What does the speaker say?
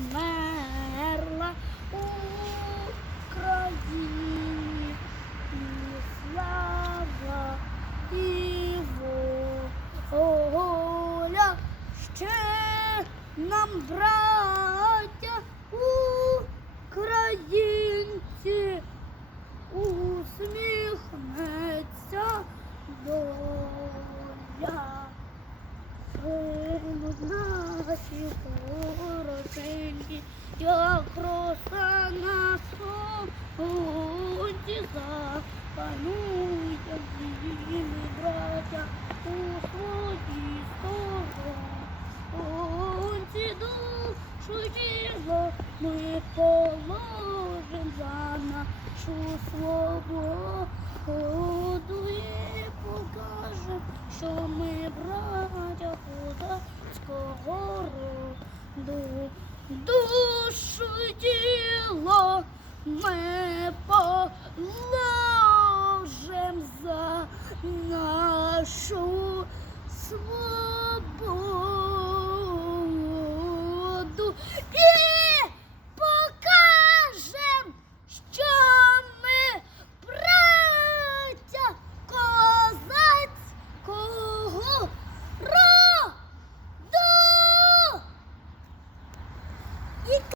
вмерла Україні слава і воля ще нам, браття, українці, усміхнеться доля. Як роса на сонці запануйте всі браття у своїй сторонці душу тіло ми положим за нашу свободу і покажем, що ми браття козацького роду. Душу ж діло ми положим за нашу